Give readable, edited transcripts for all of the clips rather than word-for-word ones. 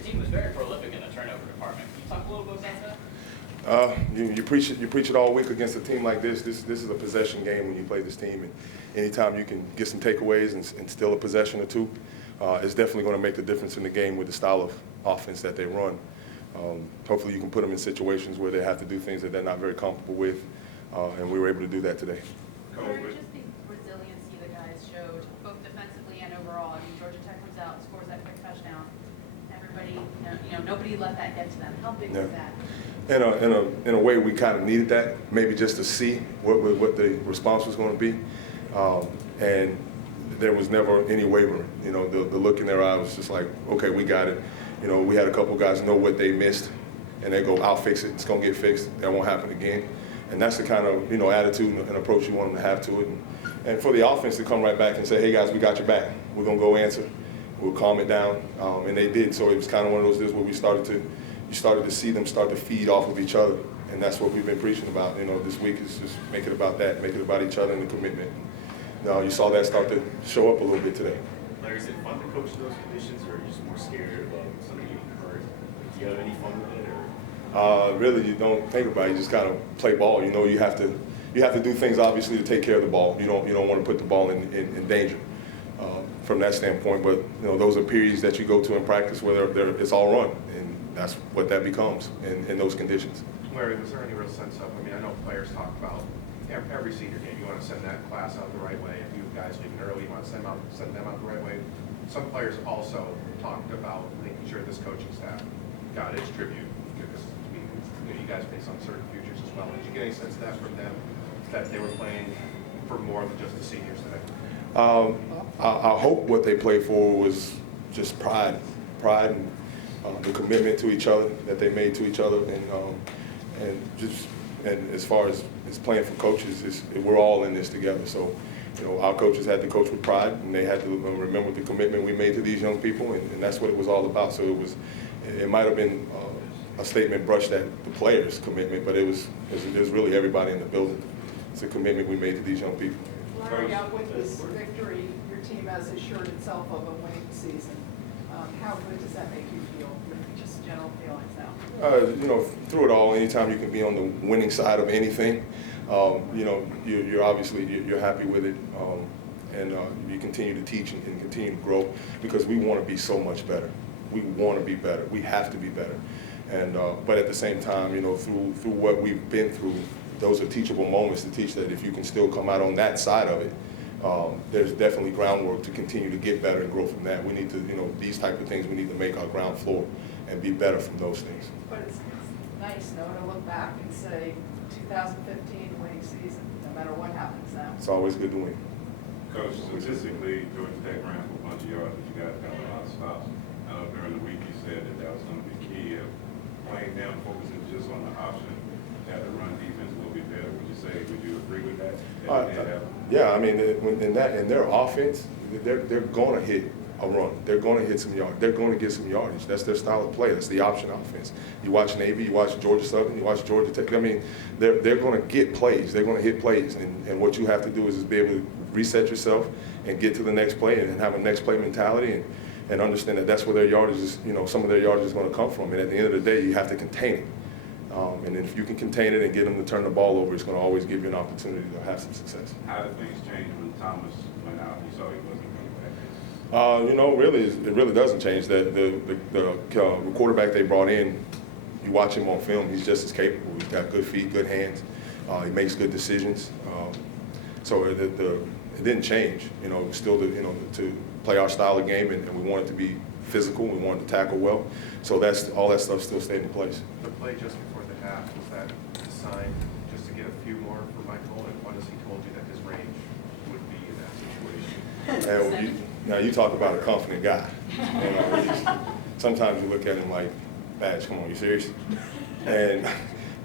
Your team was very prolific in the turnover department. Can you talk a little bit about that? You preach it all week against a team like this. This is a possession game when you play this team, and anytime you can get some takeaways and steal a possession or two, it's definitely going to make the difference in the game with the style of offense that they run. Hopefully, you can put them in situations where they have to do things that they're not very comfortable with, and we were able to do that today. Just the resiliency the guys showed, both defensively and overall. I mean, Georgia Tech comes out, scores that quick touchdown. Everybody, nobody let that get to them. How big was that? In a way, we kind of needed that, maybe just to see what the response was going to be, and there was never any wavering. The look in their eye was just like, okay, we got it. We had a couple guys know what they missed, and they go, I'll fix it. It's going to get fixed. That won't happen again. And that's the kind of attitude and approach you want them to have to it. And for the offense to come right back and say, hey guys, we got your back. We're going to go answer. We'll calm it down, and they did. So it was kind of one of those days where you started to see them start to feed off of each other, and that's what we've been preaching about. This week is just make it about that, make it about each other and the commitment. You saw that start to show up a little bit today. Larry, is it fun to coach in those conditions, or are you just more scared about something getting hurt? Do you have any fun with it, or? Really, you don't think about it. You just kind of play ball. You have to do things obviously to take care of the ball. You don't want to put the ball in danger from that standpoint. But those are periods that you go to in practice where it's all run, and that's what that becomes in those conditions. Larry, was there any real sense of? I know players talk about every senior game. You want to send that class out the right way. If you guys leaving early, you want to send them out the right way. Some players also talked about making sure this coaching staff got its tribute, because you guys face on certain futures as well. Did you get any sense of that from them, that they were playing for more than just the seniors today? I hope what they played for was just pride and the commitment to each other that they made to each other, and as far as playing for coaches, we're all in this together. So, our coaches had to coach with pride, and they had to remember the commitment we made to these young people, and that's what it was all about. So it might have been a statement brushed at the players' commitment, but it was really everybody in the building. It's a commitment we made to these young people. Larry, with this victory, your team has assured itself of a winning season. How good does that make you feel? Just general feelings now. Through it all, anytime you can be on the winning side of anything, you're obviously you're happy with it, and you continue to teach and continue to grow, because we want to be so much better. We want to be better. We have to be better, and but at the same time, through what we've been through, those are teachable moments to teach that if you can still come out on that side of it, there's definitely groundwork to continue to get better and grow from that. We need to, these type of things, we need to make our ground floor and be better from those things. But it's nice, though, to look back and say 2015 winning season, no matter what happens now. It's always good to win. Coach, statistically, Georgia Tech ran for a bunch of yards, but you guys got a lot of stops. I know during the week you said that was going to be key. Playing down, focusing just on the option, that the run defense will be better. Would you agree with that? Yeah, in their offense, they're going to hit a run. They're going to hit some yards. They're going to get some yardage. That's their style of play. That's the option offense. You watch Navy, you watch Georgia Southern, you watch Georgia Tech. They're going to get plays. They're going to hit plays. And what you have to do is be able to reset yourself and get to the next play and have a next play mentality and understand that that's where their yardage is, some of their yardage is going to come from. And at the end of the day, you have to contain it. And if you can contain it and get them to turn the ball over, it's going to always give you an opportunity to have some success. How did things change when Thomas went out? You saw he wasn't coming back in. Really, it really doesn't change. The quarterback they brought in, you watch him on film, he's just as capable. He's got good feet, good hands. He makes good decisions. So it didn't change. Still to play our style of game, and we want it to be physical. We wanted to tackle well. So all that stuff still stayed in place. The play just before the half, was that designed just to get a few more for Michael? And what has he told you that his range would be in that situation? Now you talk about a confident guy. Sometimes you look at him like, Badge, come on, you serious?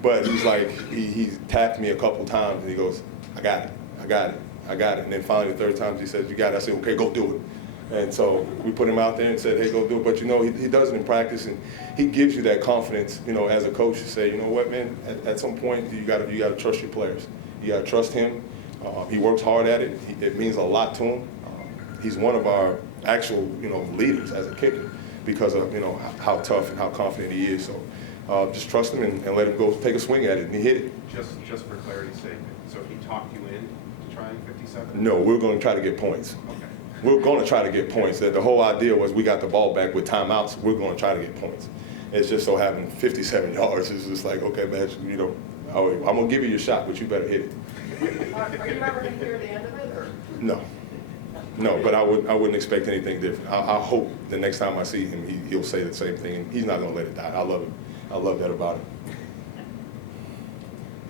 But he's like, he tapped me a couple times and he goes, I got it. And then finally the third time he said, you got it. I said, okay, go do it. And so we put him out there and said, hey, go do it. But he does it in practice, and he gives you that confidence, as a coach, to say, you know what, man, at some point you got to trust your players. You got to trust him. He works hard at it. It means a lot to him. He's one of our actual, leaders as a kicker. because of, you know, how tough and how confident he is. So just trust him and let him go take a swing at it, and he hit it. Just for clarity's sake, so he talked you in to trying 57? No, we're going to try to get points. Okay. We're going to try to get points. The whole idea was we got the ball back with timeouts. We're going to try to get points. It's just so having 57 yards is just like, okay, man, you know, I'm going to give you your shot, but you better hit it. Are you ever going to hear the end of it, or? No. No, but I wouldn't expect anything different. I hope the next time I see him, he'll say the same thing, and he's not going to let it die. I love him. I love that about him.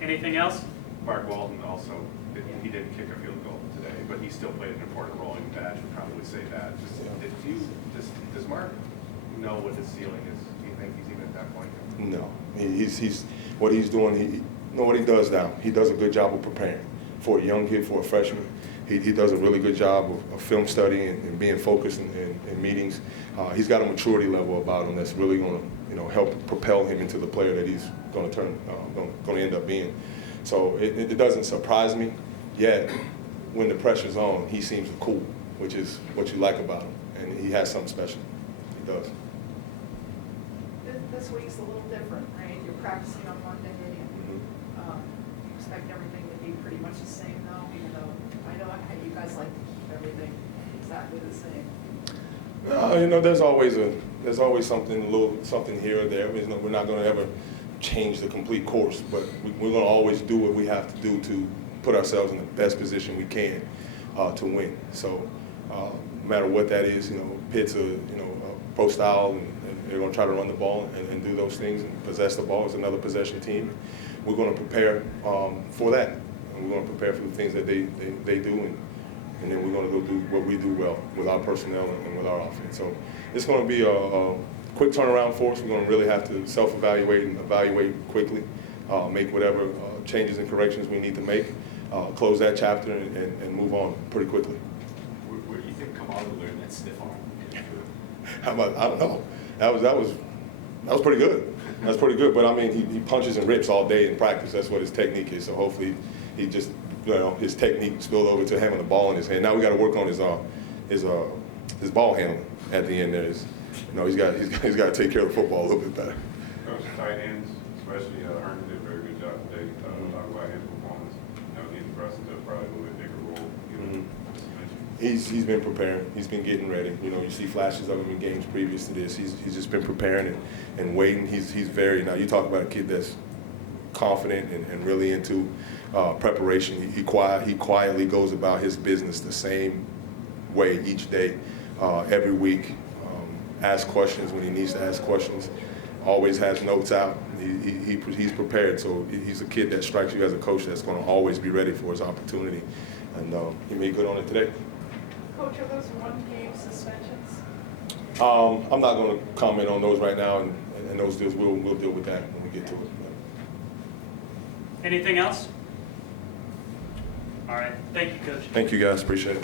Anything else? Mark Walton also, he didn't kick a field goal today, but he still played an important role. And Badge would probably say that. Does Mark know what his ceiling is? Do you think he's even at that point? No, he's what he's doing. You know what he does now. He does a good job of preparing for a young kid, for a freshman. He does a really good job of film studying and being focused in meetings. He's got a maturity level about him that's really going to, you know, help propel him into the player that he's going to end up being. So it doesn't surprise me, yet when the pressure's on, he seems cool, which is what you like about him, and he has something special. He does. This week's a little different, right? You're practicing on Monday, and you expect everything to be pretty much the same though, even though I know how you guys like to keep everything exactly the same. You know, there's always something here or there. We're not going to ever change the complete course, but we're going to always do what we have to do to put ourselves in the best position we can to win. So no matter what that is, you know, Pitt's a pro style, and they're going to try to run the ball and do those things and possess the ball. It's another possession team. We're going to prepare for that, and we're going to prepare for the things that they do, and then we're going to go do what we do well with our personnel and with our offense. So it's going to be a quick turnaround for us. We're going to really have to self-evaluate and evaluate quickly, make whatever changes and corrections we need to make, close that chapter, and move on pretty quickly. Where do you think Kamala learned that stiff arm? I don't know. That was pretty good. That's pretty good. But I mean, he punches and rips all day in practice. That's what his technique is. So hopefully, he just, you know, his technique spilled over to having the ball in his hand. Now we got to work on his ball handling at the end. There's, you know, he's got to take care of the football a little bit better. Coach, tight ends, especially Herman did a very good job today. Talk about his performance. You know, he's pressing to probably a little bit bigger role. You know, He's been preparing. He's been getting ready. You know, you see flashes of him in games previous to this. He's just been preparing and waiting. He's very, now you talk about a kid that's confident and really into preparation. He quietly goes about his business the same way each day, every week. Asks questions when he needs to ask questions. Always has notes out. He's prepared. So he's a kid that strikes you as a coach that's going to always be ready for his opportunity. And he made good on it today. Coach, are those one-game suspensions? I'm not going to comment on those right now, and those deals, we'll deal with that when we get to it. Anything else? All right. Thank you, Coach. Thank you, guys. Appreciate it.